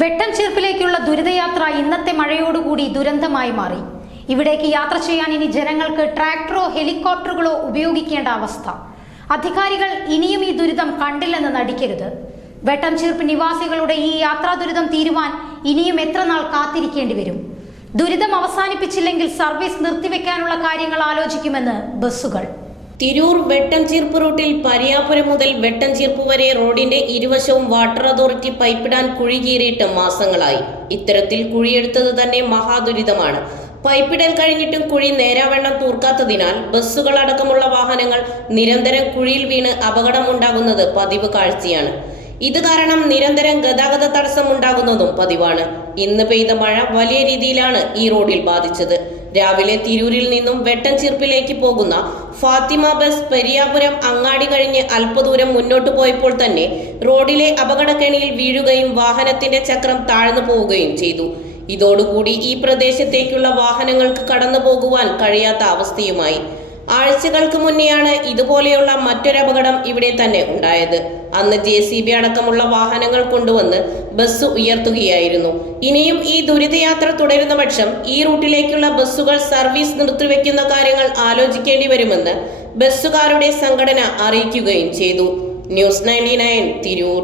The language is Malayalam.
വെട്ടംചീർപ്പിലേക്കുള്ള ദുരിതയാത്ര ഇന്നത്തെ മഴയോടുകൂടി ദുരന്തമായി മാറി. ഇവിടേക്ക് യാത്ര ചെയ്യാൻ ഇനി ജനങ്ങൾക്ക് ട്രാക്ടറോ ഹെലികോപ്റ്ററുകളോ ഉപയോഗിക്കേണ്ട അവസ്ഥ. അധികാരികൾ ഇനിയും ഈ ദുരിതം കണ്ടില്ലെന്ന് നടിക്കരുത്. വെട്ടം വെട്ടംചീർപ്പ് നിവാസികളുടെ ഈ യാത്രാ ദുരിതം തീരുവാൻ ഇനിയും എത്ര നാൾ കാത്തിരിക്കേണ്ടി വരും? ദുരിതം അവസാനിപ്പിച്ചില്ലെങ്കിൽ സർവീസ് നിർത്തിവെക്കാനുള്ള കാര്യങ്ങൾ ആലോചിക്കുമെന്ന് ബസ്സുകൾ. തിരൂർ വെട്ടംചീർപ്പ് റൂട്ടിൽ പരിയാപുരം മുതൽ വെട്ടംചീർപ്പ് വരെ റോഡിന്റെ ഇരുവശവും വാട്ടർ അതോറിറ്റി പൈപ്പിടാൻ കുഴി കീറിയിട്ട് മാസങ്ങളായി. ഇത്തരത്തിൽ കുഴിയെടുത്തത് തന്നെ മഹാദുരിതമാണ്. പൈപ്പിടൽ കഴിഞ്ഞിട്ടും കുഴി നേരാവണ്ണം തൂർക്കാത്തതിനാൽ ബസ്സുകൾ അടക്കമുള്ള വാഹനങ്ങൾ നിരന്തരം കുഴിയിൽ വീണ് അപകടമുണ്ടാകുന്നത് പതിവ് കാഴ്ചയാണ്. ഇത് കാരണം നിരന്തരം ഗതാഗത തടസ്സം ഉണ്ടാകുന്നതും പതിവാണ്. ഇന്ന് പെയ്ത മഴ വലിയ രീതിയിലാണ് ഈ റോഡിൽ ബാധിച്ചത്. രാവിലെ തിരൂരിൽ നിന്നും വെട്ടൻചിർപ്പിലേക്ക് പോകുന്ന ഫാത്തിമ ബസ് പെരിയാപുരം അങ്ങാടി കഴിഞ്ഞ് അല്പദൂരം മുന്നോട്ട് പോയപ്പോൾ തന്നെ റോഡിലെ അപകടക്കെണിയിൽ വീഴുകയും വാഹനത്തിന്റെ ചക്രം താഴ്ന്നു പോവുകയും ചെയ്തു. ഇതോടുകൂടി ഈ പ്രദേശത്തേക്കുള്ള വാഹനങ്ങൾക്ക് കടന്നു പോകുവാൻ കഴിയാത്ത അവസ്ഥയുമായി. ആഴ്ചകൾക്ക് മുന്നെയാണ് ഇതുപോലെയുള്ള മറ്റൊരപകടം ഇവിടെ തന്നെ ഉണ്ടായത്. അന്ന് ജെ സി ബി അടക്കമുള്ള വാഹനങ്ങൾ കൊണ്ടുവന്ന് ബസ് ഉയർത്തുകയായിരുന്നു. ഇനിയും ഈ ദുരിതയാത്ര തുടരുന്ന പക്ഷം ഈ റൂട്ടിലേക്കുള്ള ബസ്സുകൾ സർവീസ് നിർത്തിവെക്കുന്ന കാര്യങ്ങൾ ആലോചിക്കേണ്ടി വരുമെന്ന് ബസ്സുകാരുടെ സംഘടന അറിയിക്കുകയും ചെയ്തു. News ninety nine Tirur.